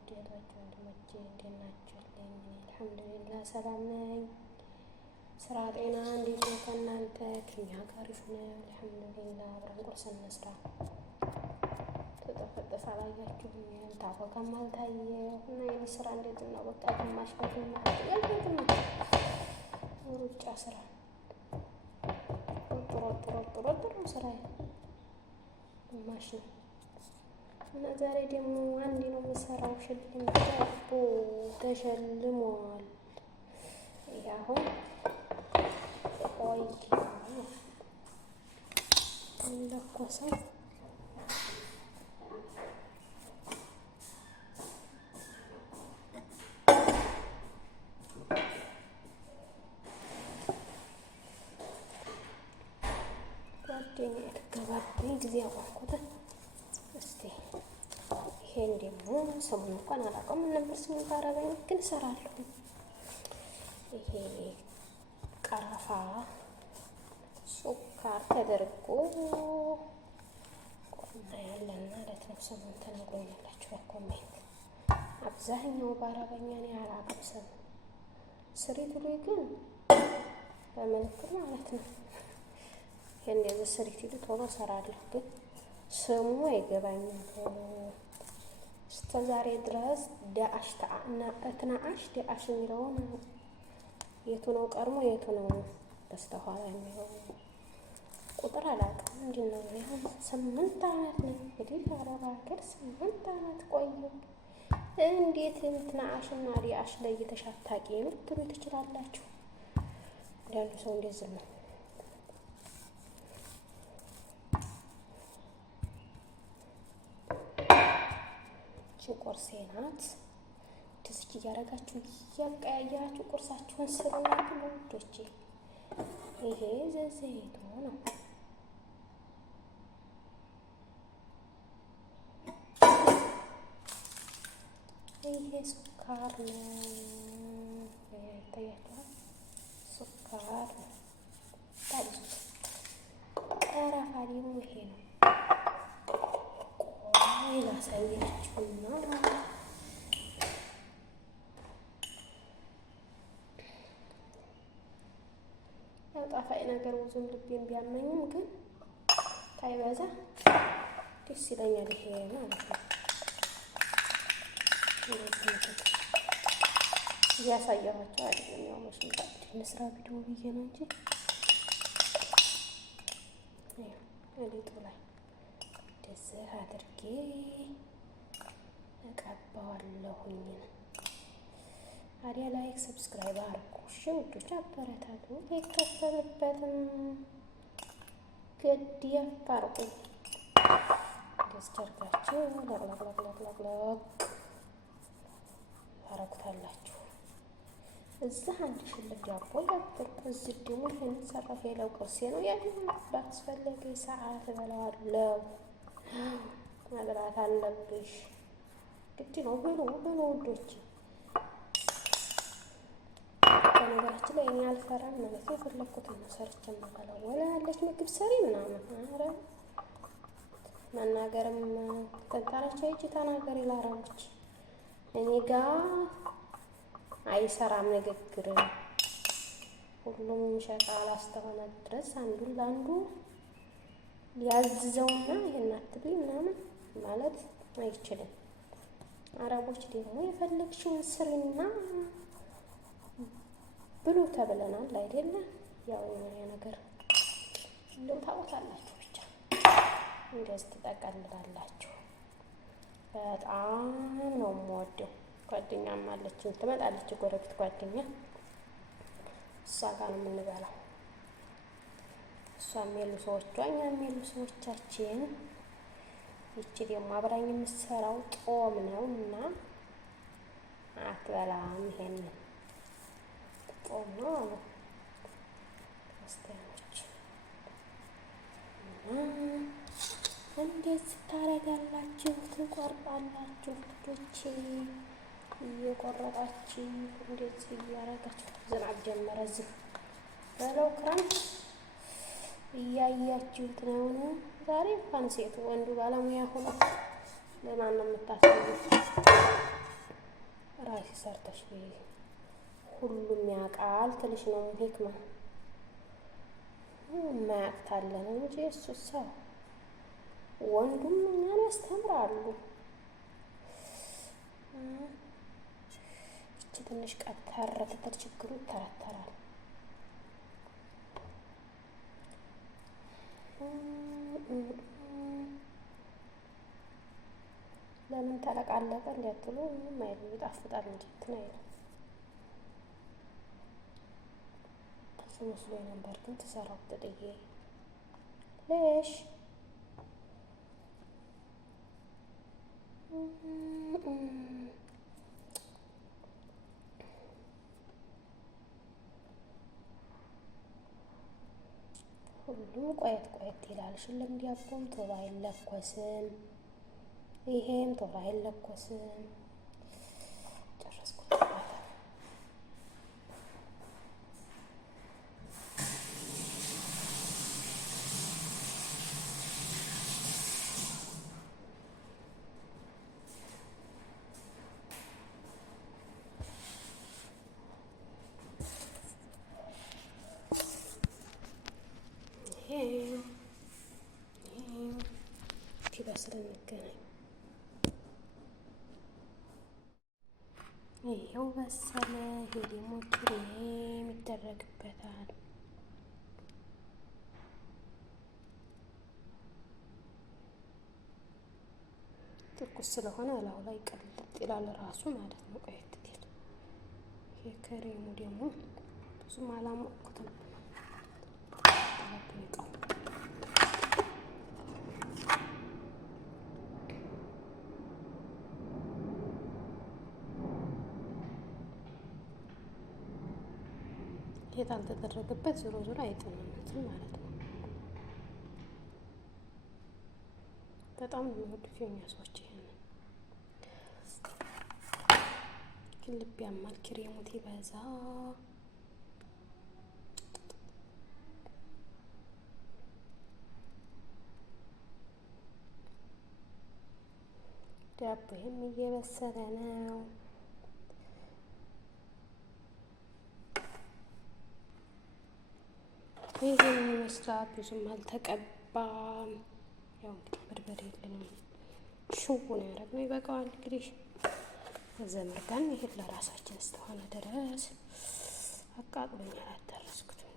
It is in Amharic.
ውዴቶች ወንድሞቼ እንዴት ናችሁልኝ? አልሐምዱሊላህ ሰላም ነኝ። ስራ ጤና እንዴት ነው ከእናንተ? ከእኛ ጋር አሪፍ ነው አልሐምዱሊላህ። አብረን ቁርስ እንስራ። ተጠፈጠፈ አላያችሁኝም? ታቦካም አልታየ እና የኔ ስራ እንዴት ነው? በቃ ግማሽ በግማሽ ያልኩት ሩጫ ስራ ሮጥ ስራ ግማሽ ነው። እና ዛሬ ደግሞ አንዴ ነው የምሰራው። ሽልም ዳቦ ተሸልሟል። ይሄ አሁን ቆይ ለኮሰው ጓደኛ የተገባብኝ ጊዜ አቋንኩት። እስቲ ይሄን ደግሞ ስሙን እንኳን አላውቀውም ነበር ስሙን ባረበኝ ግን እሰራለሁ። ይሄ ቀረፋ ሱካር ተደርጎ ቆንጆ ያለን ማለት ነው። ስሙን ተነግሮኛላችሁ በኮሜንት። አብዛኛው በአረበኛ ነው አላውቅም ስሙ። ስሪቱ ላይ ግን በምልክት ማለት ነው። እንደዚህ ስሪቱ ቶሎ እሰራለሁ ግን ስሙ አይገባኝም። እስከ ዛሬ ድረስ ዳአሽ ተናአሽ ዳአሽ የሚለውን የቱ ነው ቀድሞ የቱ ነው በስተኋላ የሚለው ቁጥር አላውቅም። ምንድን ነው ይሄን 8 ዓመት ነው እንግዲህ አረብ ሀገር 8 ዓመት ቆየሁ። እንዴት ተናአሽና ዳአሽ ለይተሽ አታውቂም ልትሉ ትችላላችሁ። አንዳንዱ ሰው እንደዚህ ነው። ቁርሴ ናት። ድስት እያደረጋችሁ እያቀያየራችሁ ቁርሳችሁን ስሩላት ውዶቼ። ይሄ ዘይቱ ነው። ይሄ ሱካር ነው። ይታያችኋል። ሱካር ነው። ታዲያ ቀረፋ ደግሞ ይሄ ነው። ላሳያችሁና ያው ጣፋጭ ነገር ብዙም ልቤን ቢያመኝም ግን ታይበዛ ደስ ይለኛል። ይሄ ማለት ነው እያሳየኋቸው አይደለም። ያው መስሎኝ እንስራ ቪዲዮ ብዬ ነው እንጂ ሊጡ ላይ እንደዚህ አድርጌ እቀባዋለሁኝ። ታዲያ ላይክ ሰብስክራይብ አድርጉ እሺ ውዶች፣ አበረታቱ። አይከፈልበትም ግድ ያፋርቁ። እንደዚህ አድርጋችሁ ለቅለቅለቅለቅለቅ ታረጉታላችሁ። እዛ አንድ ሽልም ዳቦ ያበርኩ። እዚህ ደግሞ ይሄን ሰራሁ። የለው ቁርሴ ነው ያለው። ባስፈለገኝ ሰዓት እበላዋለሁ። መብላት አለብሽ ግድ ነው። ብሉ ብሉ ውዶች። በነገራችን ላይ እኔ አልፈራም ማለት ነው። የፈለኩትን ነው ሰርቼ የምበላው። ወላ ያለች ምግብ ሰሪ ምናምን ኧረ መናገርም ተንታራቸው ይቺ ተናገሪ ለአረቦች። እኔ ጋር አይሰራም ንግግር። ሁሉም ሸቃላ እስከሆነ ድረስ አንዱን ለአንዱ ያዝዘውና ይሄን አትብይ ምናምን ማለት አይችልም። አረቦች ደግሞ የፈለግሽውን ስሪና ብሉ ተብለናል አይደለ? ያው የሆነ ነገር እንደው ታውቃላችሁ። ብቻ እንደዚህ ትጠቀልላላችሁ። በጣም ነው የምወደው። ጓደኛም አለችኝ ትመጣለች፣ ጎረቤት ጓደኛ። እሷ ጋር ነው የምንበላው። እሷም የሉ ሰዎቿ እኛም የሉ ሰዎቻችን። ይቺ ደግሞ አብራኝ የምትሰራው ጦም ነው እና አትበላም። ይሄንን ጦም ነው አሉ ክርስቲያኖች። እንዴት ታረጋላችሁ? ትቆርጣላችሁ ልጆቼ፣ እየቆረጣችሁ እንደዚህ እያረጋችሁ። ዝናብ ጀመረ እዚህ በለው ክረምት እያያችሁት ነው። ዛሬ እንኳን ሴቱ ወንዱ ባለሙያ ሆኖ ለማን ነው የምታሳዩት? ራሴ ሰርተሽ ብዬ ሁሉም ያውቃል ትልሽ ነው ሂክማ። የማያውቅታለ ነው እንጂ እሱ ሰው ወንዱም እኛን ያስተምራሉ። እቺ ትንሽ ቀብተር ትተር ችግሩ ይተረተራል። ለምን ተለቃለቀ እንዲያትሉ ምንም አይልም፣ ይጣፍጣል እንጂ እንትን አይልም። ብዙ መስሎኝ ነበር ግን ትሰራው ጥጥዬ ለሽ ሁሉም ቆየት ቆየት ይላል። ሽልም ዲያቦም ቶሎ አይለኮስም፣ ይሄም ቶሎ አይለኮስም። ጨረስኩት። ሲበስል እንገናኝ። ይሄው በሰለ። ይሄ ደግሞ ክሬም ይደረግበታል። ትኩስ ስለሆነ እላው ላይ ቅልጥ ይላል ራሱ ማለት ነው። ቆየት ይል። ይሄ ክሬሙ ደግሞ ብዙም አላሞቅኩትም። የታልተደረገበት ዞሮ ዞሮ አይጥምም ማለት ነው። በጣም ነው የሚወዱት የኛ ሰዎች። ይሄንን ግን ልብ ያማል ክሬሙት ይበዛ። ዳቦዬም እየበሰለ ነው። ይሄን ይመስላል። ብዙም አልተቀባም። ያው እንግዲህ በርበሬ የለንም፣ ሽው ነው ያደረግነው። ይበቃዋል እንግዲህ ዘመርጋን ይሄን ለራሳችን እስከሆነ ድረስ አቃጥሎኛል፣ አልደረስኩትም።